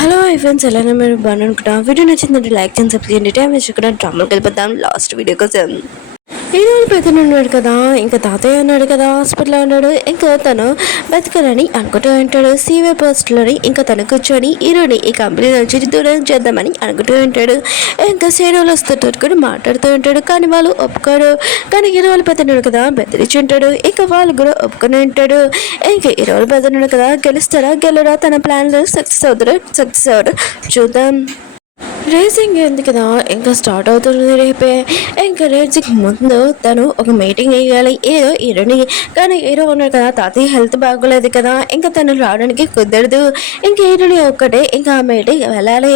Hello friends, ఎలానే మీరు బాగా అనుకుంటాం. వీడియో నచ్చిందంటే లైక్ చేయండి, సబ్స్క్రైబ్ చేయండి. టైం వేస్ట్ కూడా డ్రామాకి వెళ్ళిపోతాం లాస్ట్ వీడియో కోసం. హీరోని పెద్దలు ఉన్నాడు కదా, ఇంకా తాతయ్య ఉన్నాడు కదా, హాస్పిటల్లో ఉన్నాడు. ఇంకా తను బతకాలని అనుకుంటూ ఉంటాడు. సీవే పోస్ట్లోని ఇంకా తను కూర్చొని హీరోని ఈ కంపెనీ నుంచి దూరం చేద్దామని అనుకుంటూ ఉంటాడు. ఇంకా సేనోలు వస్తుంటారు కూడా మాట్లాడుతూ ఉంటాడు, కానీ వాళ్ళు ఒప్పుకోరు. కానీ హీరో వాళ్ళు పెద్దన్నాడు కదా, బెదిరించి ఉంటాడు. ఇంకా వాళ్ళు కూడా ఒప్పుకొని ఉంటాడు. ఇంకా హీరో వాళ్ళు పెద్దన్నాడు కదా, గెలుస్తారా గెలరా, తన ప్లాన్లు సక్సెస్ అవుతారు చూద్దాం. రేసింగ్ ఉంది కదా, ఇంకా స్టార్ట్ అవుతుంది రేపే. ఇంకా రేసింగ్ ముందు తను ఒక మీటింగ్ వేయాలి ఏదో హీరోని. కానీ హీరో ఉన్నాడు కదా, తాతయ్య హెల్త్ బాగోలేదు కదా, ఇంకా తను రావడానికి కుదరదు. ఇంకా హీరోని ఒక్కటే ఇంకా ఆ మీటింగ్ వెళ్ళాలి.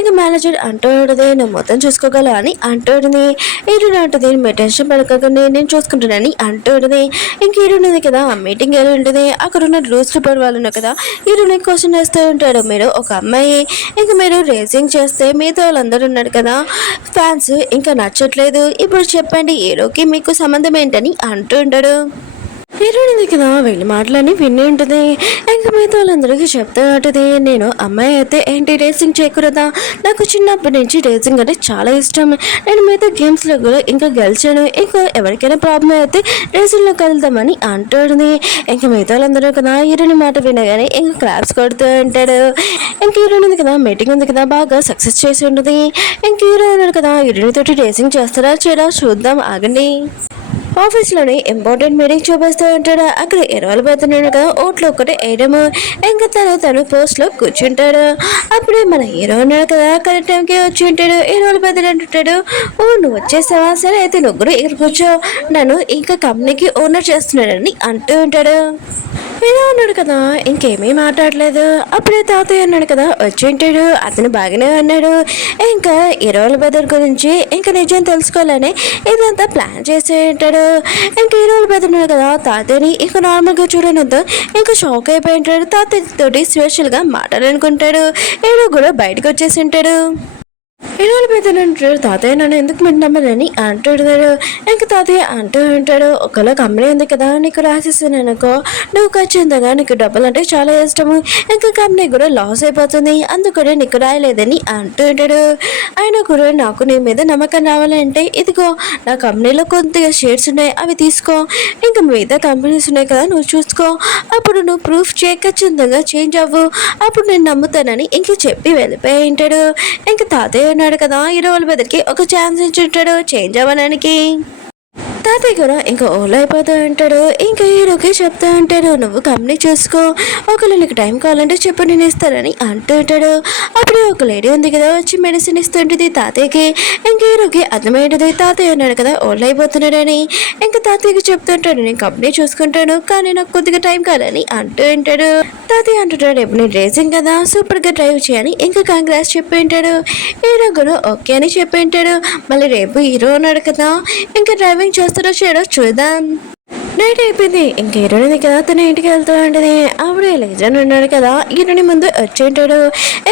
ఇంకా మేనేజర్ అంటుంది, నువ్వు మొత్తం చూసుకోగలవు అని అంటుంది. హీరోని అంటుంది, మీరు టెన్షన్ పడకండి, నేను చూసుకుంటానని అంటుంది. ఇంక హీరోని ఉంది కదా, ఆ మీటింగ్ వెళ్ళి ఉంటుంది. అక్కడ ఉన్న రూల్స్ పేపర్ వాళ్ళు ఉన్నారు కదా, హీరోని క్వశ్చన్ వేస్తూ ఉంటాడు. మీరు ఒక అమ్మాయి, ఇంకా మీరు రేసింగ్ చేస్తే మీతో వాళ్ళందరూ ఉన్నారు కదా ఫ్యాన్స్, ఇంకా నచ్చట్లేదు. ఇప్పుడు చెప్పండి హీరోకి మీకు సంబంధం ఏంటని అంటుంటాడు. హీరోయిన్ కదా వెళ్ళి మాటలని విని ఉంటుంది. ఇంకా మిగతా వాళ్ళందరికీ చెప్తూ ఉంటుంది, నేను అమ్మాయి అయితే ఏంటి రేసింగ్ చేయకూడదా, నాకు చిన్నప్పటి నుంచి రేసింగ్ అంటే చాలా ఇష్టం. నేను మిగతా గేమ్స్లో కూడా ఇంకా గెలిచాను. ఇంకా ఎవరికైనా ప్రాబ్లం అయితే రేసింగ్లో కలుద్దామని అంటుంది. ఇంకా మిగతా వాళ్ళందరూ కదా హీరోని మాట వినగానే ఇంకా క్లాప్స్ కొడుతూ ఉంటాడు. ఇంక హీరోయిన్ ఉంది కదా, మీటింగ్ ఉంది కదా, బాగా సక్సెస్ చేసి ఉంటుంది. ఇంక హీరో ఉన్నాడు కదా, హీరోయిన్ తోటి రేసింగ్ చేస్తారా చేయరా చూద్దాం ఆగండి. ఆఫీస్లోనే ఇంపార్టెంట్ మీటింగ్ చూపిస్తూ ఉంటాడు. అక్కడ ఎరవలు పెడుతున్నాడు కదా, ఓట్లు ఒక్కటి వేయడము. ఇంకా తను పోస్ట్లో కూర్చుంటాడు. అప్పుడే మన హీరో ఉన్నాడు కదా, కరెక్ట్ టైంకి వచ్చి ఉంటాడు. హీరోలు పెద్దలు అంటుంటాడు, ఓ నువ్వు వచ్చేసావా, సరే అయితే నువ్వు ఇక్కడ కూర్చో, నన్ను ఇంకా కంపెనీకి ఓనర్ చేస్తున్నాడని అంటూ ఉంటాడు. హీరో ఉన్నాడు కదా, ఇంకేమీ మాట్లాడలేదు. అప్పుడే తాతయ్య ఉన్నాడు కదా వచ్చి ఉంటాడు. అతను బాగానే ఉన్నాడు. ఇంకా హీరోల బెదర్ గురించి ఇంకా నిజం తెలుసుకోవాలని ఇదంతా ప్లాన్ చేసి ఉంటాడు. ఇంకా హీరోల బెదర్ ఉన్నాడు కదా, తాతయ్యని ఇంకా నార్మల్గా చూడడంతో ఇంకా షాక్ అయిపోయి ఉంటాడు. తాతయ్య తోటి స్పెషల్గా మాట్లాడాలనుకుంటాడు. హీరో కూడా బయటకు వచ్చేసి ఉంటాడు. హీరోల పెద్దలు అంటాడు, తాతయ్య నన్ను ఎందుకు మీరు నమ్మరని అంటున్నాడు. ఇంకా తాతయ్య అంటూ ఉంటాడు, ఒకవేళ కంపెనీ ఉంది కదా నీకు రాసిస్తాను అనుకో, నువ్వు ఖచ్చితంగా నీకు డబ్బులు అంటే చాలా ఇష్టము, ఇంకా కంపెనీ కూడా లాస్ అయిపోతుంది, అందుకనే నీకు రాయలేదని అంటూ ఉంటాడు. ఆయన కూడా నాకు నీ మీద నమ్మకం రావాలంటే ఇదిగో నా కంపెనీలో కొద్దిగా షేర్స్ ఉన్నాయి, అవి తీసుకో, ఇంకా మిగతా కంపెనీస్ ఉన్నాయి కదా నువ్వు చూసుకో, అప్పుడు నువ్వు ప్రూఫ్ చేయ ఖచ్చితంగా చేంజ్ అవ్వు, అప్పుడు నేను నమ్ముతానని ఇంక చెప్పి వెళ్ళిపోయి ఉంటాడు. ఇంకా తాతయ్య ఉన్నాడు కదా, హీరోల బెదర్కి ఒక ఛాన్స్ ఇచ్చుంటాడు చేంజ్ అవ్వడానికి. తాతయ్య కూడా ఇంకా ఓలో అయిపోతూ ఉంటాడు. ఇంకా హీరోకి చెప్తూ ఉంటాడు, నువ్వు కంపెనీ చూసుకో, ఒకవేళ నీకు టైం కావాలంటే చెప్పు నేను ఇస్తానని అంటూ ఉంటాడు. అప్పుడు ఒక లేడీ ఉంది కదా వచ్చి మెడిసిన్ ఇస్తుంటుంది తాతయ్యకి. ఇంకా హీరోకి అర్థమయ్యేది తాతయ్య ఉన్నాడు కదా ఓలో అయిపోతున్నాడని. ఇంకా తాతయ్యకి చెప్తుంటాడు, నేను కంపెనీ చూసుకుంటాను కానీ నాకు కొద్దిగా టైం కావాలని అంటూ ఉంటాడు. తాతయ్య అంటుంటాడు, ఎప్పుడు నేను రేసింగ్ కదా సూపర్గా డ్రైవ్ చేయని ఇంకా కాంగ్రెస్ చెప్పి ఉంటాడు. హీరో కూడా ఓకే అని చెప్పి ఉంటాడు. మళ్ళీ రేపు హీరో ఉన్నాడు కదా, ఇంకా డ్రైవింగ్ చేస్తాడో చేయడో చూద్దాం. నైట్ అయిపోయింది. ఇంకా హీరోని కదా తన ఇంటికి వెళ్తూ ఉంటుంది. అప్పుడు లెజెండ్ ఉన్నాడు కదా హీరోని ముందు వచ్చి ఉంటాడు.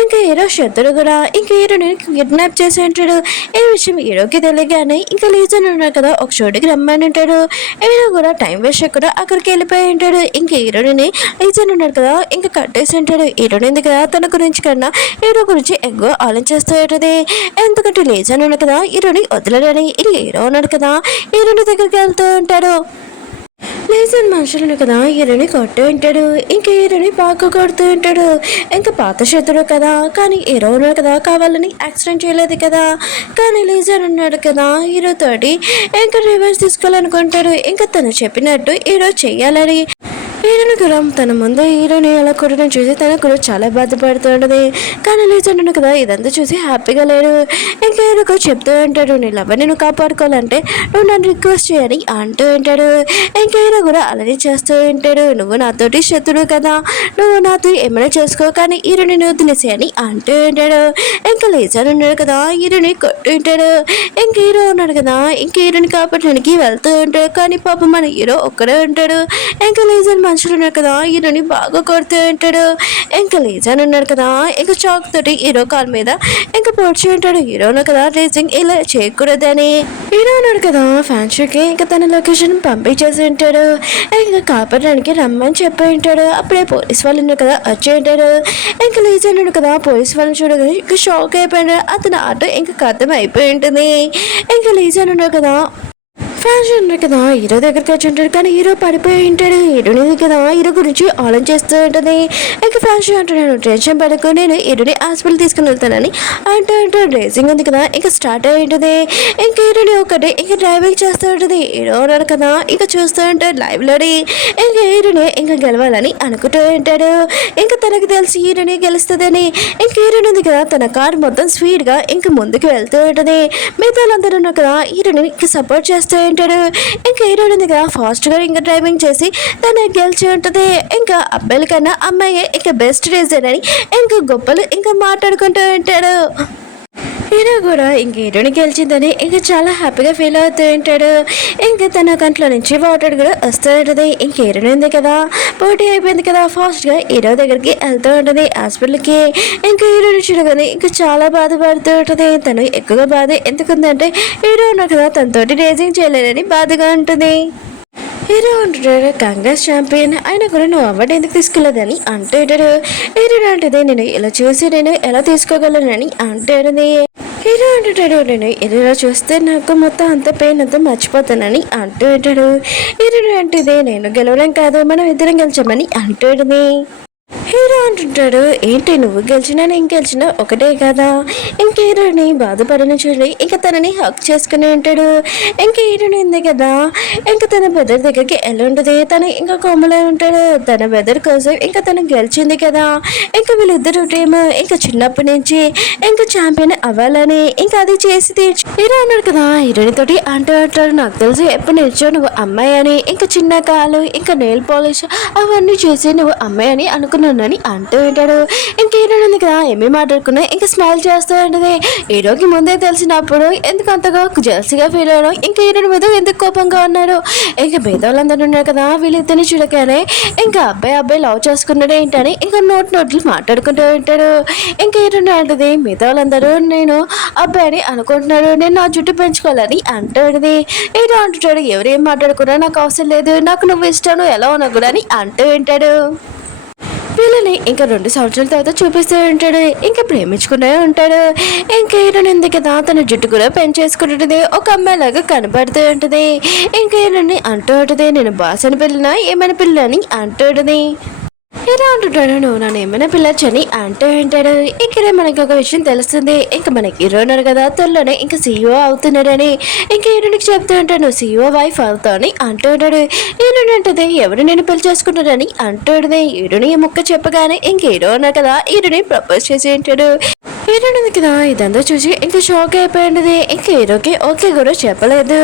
ఇంకా హీరో శత్రుడు కూడా ఇంకా హీరోని కిడ్నాప్ చేసి ఉంటాడు. ఈ విషయం హీరోకి తెలియగానే ఇంకా లెజెండ్ ఉన్నాడు కదా ఒక చోటుకి రమ్మని ఉంటాడు. హీరో కూడా టైం వేస్ట్ కూడా అక్కడికి వెళ్ళిపోయి ఉంటాడు. ఇంకా హీరోని లెజెండ్ ఉన్నాడు కదా ఇంకా కట్టేసి ఉంటాడు. హీరోని ఉంది కదా తన గురించి కన్నా హీరో గురించి ఎక్కువ ఆలోచిస్తూ ఉంటుంది. ఎందుకంటే లెజెండ్ ఉన్నాడు కదా హీరోని వదలడని. ఇది హీరో ఉన్నాడు కదా హీరోని దగ్గరికి వెళ్తూ ఉంటాడు. లేజర్ మనుషులను కదా హీరోని కొట్టు ఉంటాడు. ఇంకా హీరోని బాగా కొడుతూ ఉంటాడు. ఇంకా పాత శత్రుడు కదా, కానీ హీరో ఉన్నాడు కదా కావాలని యాక్సిడెంట్ చేయలేదు కదా. కానీ లేజర్ ఉన్నాడు కదా హీరో తోటి ఇంకా రివర్స్ తీసుకోవాలనుకుంటాడు. ఇంకా తను చెప్పినట్టు హీరో చెయ్యాలని. హీరోని కూడా తన ముందు హీరోని అలా కొట్టడం చూసి తన కూడా చాలా బాధపడుతుంటది. కానీ లేజర్ కదా ఇదంతా చూసి హ్యాపీగా లేడు. ఇంకా హీరోకు చెప్తూ ఉంటాడు, నీ లవ్వని నువ్వు కాపాడుకోవాలంటే నువ్వు నన్ను రిక్వెస్ట్ చేయని అంటూ ఉంటాడు. ఇంకా హీరో కూడా అలానే చేస్తూ ఉంటాడు, నువ్వు నాతోటి శత్రుడు కదా, నువ్వు నాతో ఏమైనా చేసుకో కానీ హీరోని నువ్వు వదిలేసేయని అంటూ ఉంటాడు. ఇంకా లేజర్ ఉన్నాడు కదా హీరోని కొట్టు ఉంటాడు. ఇంక హీరో ఉన్నాడు కదా ఇంక హీరోని కాపాడడానికి వెళ్తూ ఉంటాడు. కానీ పాపం మన హీరో ఒక్కడే ఉంటాడు. ఇంకా లేజర్ ఫ్యాన్స్లో ఉన్నారు కదా హీరోని బాగా కొడుతూ ఉంటాడు. ఇంకా లీజన్ ఉన్నాడు కదా ఇంకా చాక్ తోటి హీరో కాల్ మీద ఇంకా పొడిచి ఉంటాడు. హీరోను కదా రేసింగ్ ఇలా చేయకూడదని. హీరో ఉన్నాడు కదా ఫ్యాన్స్కి ఇంకా తన లొకేషన్ పంపించేసి ఉంటాడు. ఇంకా కాపాడడానికి రమ్మని చెప్పి ఉంటాడు. అప్పుడే పోలీస్ వాళ్ళు ఉన్నారు కదా వచ్చి ఉంటాడు. ఇంకా లీజన్ ఉన్నాడు కదా పోలీస్ వాళ్ళని చూడగానే ఇంకా షాక్ అయిపోయాడు. అతని ఆటో ఇంకా కథం అయిపోయి ఉంటుంది. ఇంకా లీజన్ ఉన్నాడు కదా ఫ్యాన్స్ ఉన్నారు కదా హీరో దగ్గరికి వచ్చి ఉంటాడు. కానీ హీరో పడిపోయి ఉంటాడు. హీరోని కదా హీరో గురించి ఆలోచన చేస్తూ ఉంటుంది. ఇంకా ఫ్యాన్స్ అంటున్నాడు టెన్షన్ పడకు నేను హీరోని హాస్పిటల్ తీసుకుని వెళ్తానని అంటూ రేసింగ్ ఉంది కదా ఇంకా స్టార్ట్ అయి ఉంటుంది. ఇంకా హీరోని ఒకటి ఇంకా డ్రైవింగ్ చేస్తూ ఉంటుంది. హీరో ఉన్నాడు కదా ఇంకా చూస్తూ ఉంటాడు లైవ్లోని. ఇంకా హీరోని ఇంకా గెలవాలని అనుకుంటూ ఉంటాడు. ఇంకా తనకు తెలిసి హీరోని గెలుస్తుందని. ఇంకా హీరోని ఉంది కదా తన కార్ మొత్తం స్పీడ్గా ఇంకా ముందుకు వెళ్తూ ఉంటుంది. మిగతా వాళ్ళందరూ ఉన్నారు కదా హీరోని ఇంకా సపోర్ట్ చేస్తూ ఉంటాడు. ఇంకా హీరోయిన్ దగ్గర ఫాస్ట్ గా ఇంకా డ్రైవింగ్ చేసి తను గెలిచి ఉంటుంది. ఇంకా అబ్బాయిల కన్నా అమ్మాయి ఇంకా బెస్ట్ రీజన్ అని ఇంకా గొప్పలు ఇంకా మాట్లాడుకుంటూ ఉంటాడు. హీరో కూడా ఇంక హీరోని గెలిచిందని ఇంకా చాలా హ్యాపీగా ఫీల్ అవుతూ ఉంటాడు. ఇంకా తన కంట్లో నుంచి వాటర్ కూడా వస్తూ ఉంటుంది. ఇంక హీరోయిన్ ఉంది కదా పోటీ అయిపోయింది కదా ఫాస్ట్గా హీరో దగ్గరికి వెళ్తూ ఉంటుంది హాస్పిటల్కి. ఇంకా హీరోని చూడగానే ఇంకా చాలా బాధపడుతూ ఉంటుంది. తను ఎక్కువగా బాధ ఎందుకుందంటే హీరో ఉన్నా కదా తనతోటి రేసింగ్ చేయలేదని బాధగా ఉంటుంది. హీరో అంటాడు కాంగ్రెస్ ఛాంపియన్ అయినా కూడా నువ్వు అవార్డు ఎందుకు తీసుకెళ్ళదని అంటాడు. హీరో అంటది నేను ఇలా చూసి నేను ఎలా తీసుకోగలనని అంటాడు. హీరో అంటాడు నేను ఇలా చూస్తే నాకు మొత్తం అంత పెయిన్ అంతా మర్చిపోతానని అంటాడు. హీరో అంటది నేను గెలవడం కాదు మనం ఇద్దరం గెలిచామని అంటాడు. హీరో అంటుంటాడు ఏంటి నువ్వు గెలిచినా నేను గెలిచినా ఒకటే కదా. ఇంక హీరోని బాధపడిన చూడి ఇంకా తనని హక్ చేసుకుని ఉంటాడు. ఇంక హీరోని ఉంది కదా ఇంకా తన బెదర్ దగ్గరికి ఎలా ఉంటుంది. తను ఇంకా కొమ్మలే ఉంటాడు. తన బెదర్ కోసం ఇంకా తను గెలిచింది కదా. ఇంకా వీళ్ళిద్దరు టీమ్ ఇంకా చిన్నప్పటి నుంచి ఇంకా ఛాంపియన్ అవ్వాలని ఇంకా అది చేసి తీర్చి హీరో అన్నాడు కదా హీరోని తోటి అంటాడు నాకు తెలిసి ఎప్పుడు నిల్చో నువ్వు అమ్మాయి అని ఇంకా చిన్న కాలు ఇంకా నెయిల్ పాలిష్ అవన్నీ చేసి నువ్వు అమ్మాయి అని అనుకున్నాను అని అంటూ ఉంటాడు. ఇంకా హీరోయిన్ ఉంది కదా ఏమీ మాట్లాడుకున్నా ఇంకా స్మైల్ చేస్తూ ఉంటుంది. హీరోకి ముందే తెలిసినప్పుడు ఎందుకు అంతగా జెల్సీగా ఫీల్ అవ్వడం ఇంకా హీరోయిన్ మీద ఎందుకు కోపంగా ఉన్నాడు. ఇంకా భేదాలందరూ ఉన్నారు కదా వీళ్ళిద్దరిని చూడగానే ఇంకా అబ్బాయి లవ్ చేసుకున్నాడు ఏంటని ఇంకా నోట్లు మాట్లాడుకుంటూ ఉంటాడు. ఇంకా హీరోయిన్ అంటది మిగతా వాళ్ళందరూ నేను అబ్బాయిని అనుకుంటున్నాడు నేను నా జుట్టు పెంచుకోవాలని అంటాడు. హీరో అంటుంటాడు ఎవరేం మాట్లాడుకున్నా నాకు అవసరం లేదు నాకు నువ్వు ఇష్టం నువ్వు ఎలా ఉన్నా కూడా అని అంటూ ఉంటాడు. వీళ్ళని ఇంకా 2 సంవత్సరాల తర్వాత చూపిస్తూ ఉంటాడు. ఇంకా ప్రేమించుకునే ఉంటాడు. ఇంకా హీరోయిన్ ఉంది కదా తన జుట్టు కూడా పెంచేసుకుంటుంది. ఒక అమ్మాయిలాగా కనపడుతూ ఉంటుంది. ఇంకా హీరోయిన్ అంటూ ఉంటుంది నేను బాస్ అని పిల్లనా ఏమైనా పిల్లని అంటుంది. హీరో అంటుంటాడు నువ్వు నన్ను ఏమైనా పిల్లొచ్చని అంటూ ఉంటాడు. ఇక్కడే మనకి ఒక విషయం తెలుస్తుంది. ఇంకా మనకి హీరో ఉన్నారు కదా త్వరలోనే ఇంకా సీఈఓ అవుతున్నాడని. ఇంకా హీరోనికి చెప్తూ ఉంటాడు నువ్వు సీఈఓ వైఫ్ అవుతావు అని అంటూ ఉంటాడు. హీరోని అంటది ఎవరు నేను పెళ్లి చేసుకుంటాడని అంటాడు. హీరోని ఈ ముక్క చెప్పగానే ఇంక హీరో ఉన్నారు కదా హీరోని ప్రపోజ్ చేసి ఉంటాడు. హీరోయిన్ ఉంది కదా ఇదంతా చూసి ఇంకా షాక్ అయిపోయింది. ఇంకా హీరోకి ఓకే కూడా చెప్పలేదు.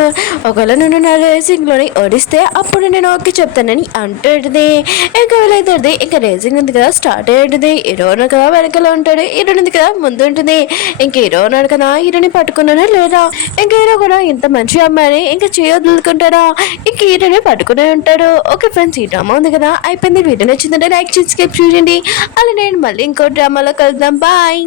ఒకవేళ నన్ను నా రేసింగ్ లోని ఓడిస్తే అప్పుడు నేను ఓకే చెప్తానని అంటుంది. ఇంకా వీళ్ళైతే ఇంకా రేసింగ్ ఉంది కదా స్టార్ట్ అయ్యింది. హీరో ఉన్నాడు కదా వెనకాల ఉంటాడు. హీరోయిన్ ఉంది కదా ముందు ఉంటుంది. ఇంక హీరో ఉన్నాడు కదా హీరోని పట్టుకున్నానా లేదా. ఇంకా హీరో కూడా ఇంత మంచి అమ్మాయిని ఇంకా చేయొద్దుకుంటాడా ఇంక హీరోని పట్టుకునే ఉంటాడు. ఓకే ఫ్రెండ్స్ ఈ డ్రామా ఉంది కదా అయిపోయింది. వీడియో నచ్చిందంటే లైక్ చేసి స్కిప్ చూడండి. అలా నేను మళ్ళీ ఇంకో డ్రామాలో కలుద్దాం. బాయ్.